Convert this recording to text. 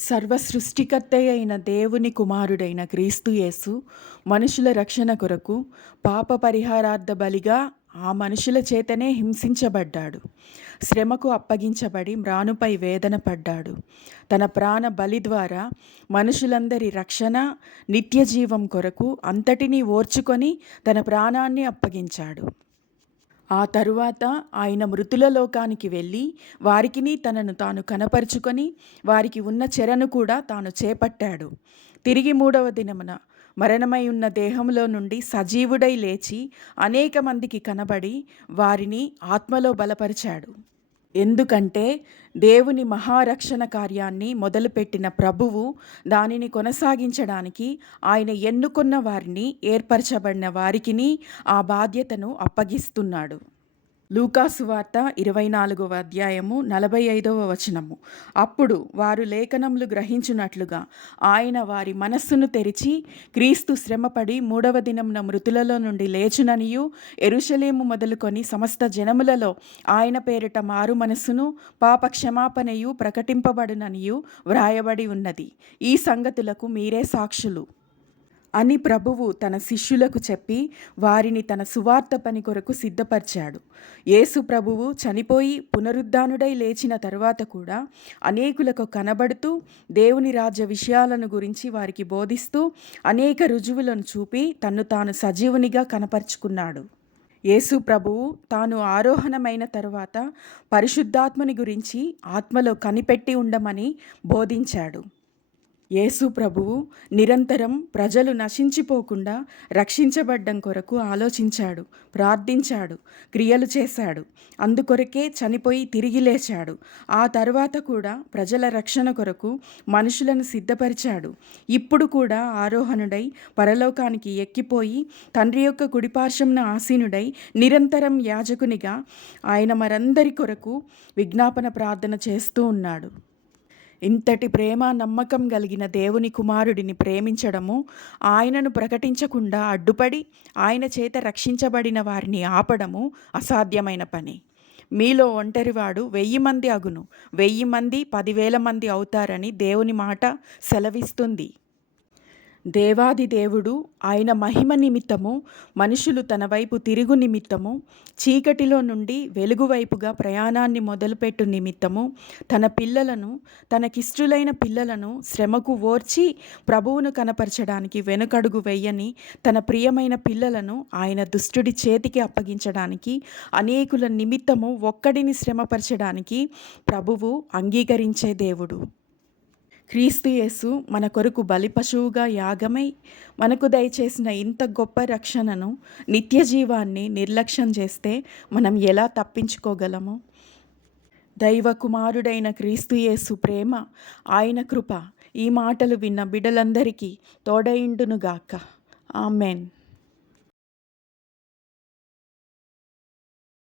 సర్వ సృష్టికర్త అయిన దేవుని కుమారుడైన క్రీస్తు యేసు మనుషుల రక్షణ కొరకు పాప పరిహారార్థ బలిగా ఆ మనుషుల చేతనే హింసించబడ్డాడు. శ్రమకు అప్పగించబడి మ్రానుపై వేదన పడ్డాడు. తన ప్రాణ బలి ద్వారా మనుషులందరి రక్షణ, నిత్య జీవం కొరకు అంతటినీ ఓర్చుకొని తన ప్రాణాన్ని అప్పగించాడు. ఆ తరువాత ఆయన మృతుల లోకానికి వెళ్ళి వారికిని తనను తాను కనపరుచుకొని వారికి ఉన్న చెరను కూడా తాను చేపట్టాడు. తిరిగి 3వ దినమున మరణమై ఉన్న దేహంలో నుండి సజీవుడై లేచి అనేక మందికి కనబడి వారిని ఆత్మలో బలపరిచాడు. ఎందుకంటే దేవుని మహారక్షణ కార్యాన్ని మొదలుపెట్టిన ప్రభువు దానిని కొనసాగించడానికి ఆయన ఎన్నుకున్న వారిని, ఏర్పరచబడిన వారికిని ఆ బాధ్యతను అప్పగిస్తున్నాడు. లూకాసు వార్త 24వ అధ్యాయము 45వ వచనము. అప్పుడు వారు లేఖనములు గ్రహించున్నట్లుగా ఆయన వారి మనస్సును తెరిచి, క్రీస్తు శ్రమపడి 3వ దినమున మృతులలో నుండి లేచుననియు, యెరూషలేము మొదలుకొని సమస్త జనములలో ఆయన పేరిట మారు మనస్సును, పాప క్షమాపణయు ప్రకటింపబడుననియు వ్రాయబడి ఉన్నది. ఈ సంగతులకు మీరే సాక్షులు అని ప్రభువు తన శిష్యులకు చెప్పి వారిని తన సువార్త పని కొరకు సిద్ధపరిచాడు. యేసు ప్రభువు చనిపోయి పునరుద్ధానుడై లేచిన తరువాత కూడా అనేకులకు కనబడుతూ దేవుని రాజ్య విషయాలను గురించి వారికి బోధిస్తూ అనేక రుజువులను చూపి తన్ను తాను సజీవునిగా కనపరుచుకున్నాడు. యేసు ప్రభువు తాను ఆరోహణమైన తరువాత పరిశుద్ధాత్మని గురించి ఆత్మలో కనిపెట్టి ఉండమని బోధించాడు. యేసు ప్రభువు నిరంతరం ప్రజలు నశించిపోకుండా రక్షించబడ్డం కొరకు ఆలోచించాడు, ప్రార్థించాడు, క్రియలు చేశాడు. అందుకొరకే చనిపోయి తిరిగి లేచాడు. ఆ తరువాత కూడా ప్రజల రక్షణ కొరకు మనుషులను సిద్ధపరిచాడు. ఇప్పుడు కూడా ఆరోహణుడై పరలోకానికి ఎక్కిపోయి తండ్రి యొక్క కుడిపార్శ్వమున ఆసీనుడై నిరంతరం యాజకునిగా ఆయన మరందరి కొరకు విజ్ఞాపన ప్రార్థన చేస్తూ ఉన్నాడు. ఇంతటి ప్రేమ, నమ్మకం కలిగిన దేవుని కుమారుడిని ప్రేమించడము, ఆయనను ప్రకటించకుండా అడ్డుపడి ఆయన చేత రక్షించబడిన వారిని ఆపడము అసాధ్యమైన పని. మీలో ఒంటరివాడు 1000 మంది అగును, 1000 మంది 10,000 మంది అవుతారని దేవుని మాట సెలవిస్తుంది. దేవాది దేవుడు ఆయన మహిమ నిమిత్తము, మనుషులు తన వైపు తిరుగు నిమిత్తము, చీకటిలో నుండి వెలుగు వైపుగా ప్రయాణాన్ని మొదలుపెట్టు నిమిత్తము తన పిల్లలను, తనకిష్టులైన పిల్లలను శ్రమకు ఓర్చి ప్రభువును కనపరచడానికి వెనుకడుగు వెయ్యని తన ప్రియమైన పిల్లలను ఆయన దుష్టుడి చేతికి అప్పగించడానికి, అనేకుల నిమిత్తము ఒక్కడిని శ్రమపరచడానికి ప్రభువు అంగీకరించే దేవుడు. క్రీస్తు యేసు మన కొరకు బలి పశువుగా యాగమై మనకు దయచేసిన ఇంత గొప్ప రక్షణను, నిత్య జీవాన్ని నిర్లక్ష్యం చేస్తే మనం ఎలా తప్పించుకోగలము? దైవ కుమారుడైన క్రీస్తు యేసు ప్రేమ, ఆయన కృప ఈ మాటలు విన్న బిడ్డలందరికీ తోడైండునుగాక. ఆమెన్.